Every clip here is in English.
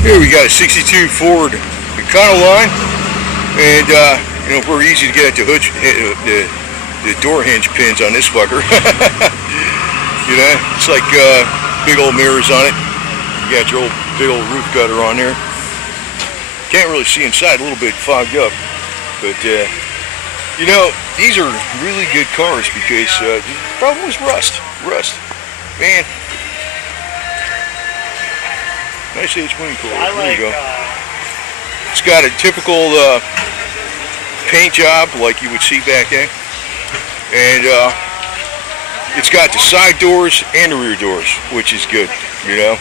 Here we got a 62 Ford Econoline, and you know, very easy to get at the hood, the door hinge pins on this fucker. You know, it's like big old mirrors on it. You got your old big old roof gutter on there. Can't really see inside, a little bit fogged up, but you know, these are really good cars because the problem was rust, man. Nice H-wing core. There you go. It's got a typical paint job like you would see back then, and it's got the side doors and the rear doors, which is good. You know,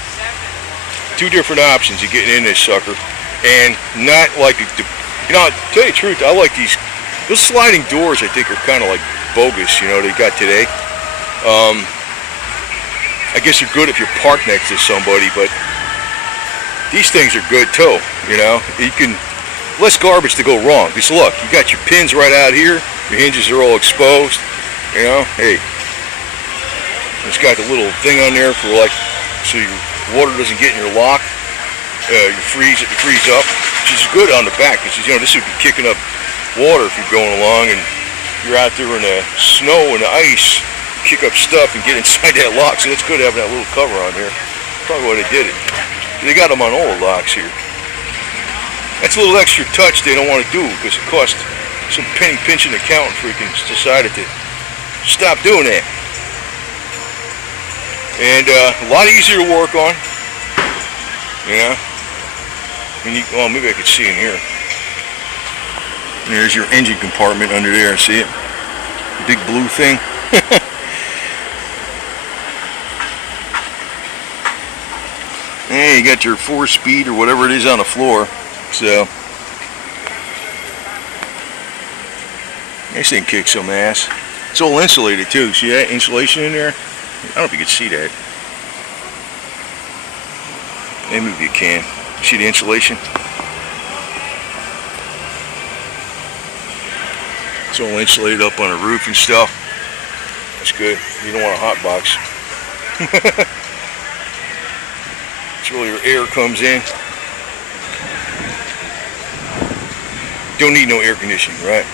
two different options you getting in this sucker, and not like the. You know, to tell you the truth, I like those sliding doors. I think are kind of like bogus. You know, they got today. I guess they're good if you're parked next to somebody, but these things are good too, you know. You can, less garbage to go wrong. Because look, you got your pins right out here. Your hinges are all exposed, you know. Hey, it's got the little thing on there for like, so your water doesn't get in your lock. You freeze up, which is good on the back. Because, you know, this would be kicking up water if you're going along and you're out there in the snow and the ice, kick up stuff and get inside that lock. So it's good having that little cover on there. Probably why they did it. They got them on all the locks here. That's a little extra touch they don't want to do because it cost some penny pinching accountant freaking decided to stop doing that. And a lot easier to work on. You know? I mean, well, maybe I could see in here. And there's your engine compartment under there. See it? Big blue thing. And you got your 4-speed or whatever it is on the floor. So this thing kicks some ass. It's all insulated too. See that insulation in there? I don't know if you can see that. Maybe you can. See the insulation? It's all insulated up on the roof and stuff. That's good. You don't want a hot box. It's where your air comes in. Don't need no air conditioning, right?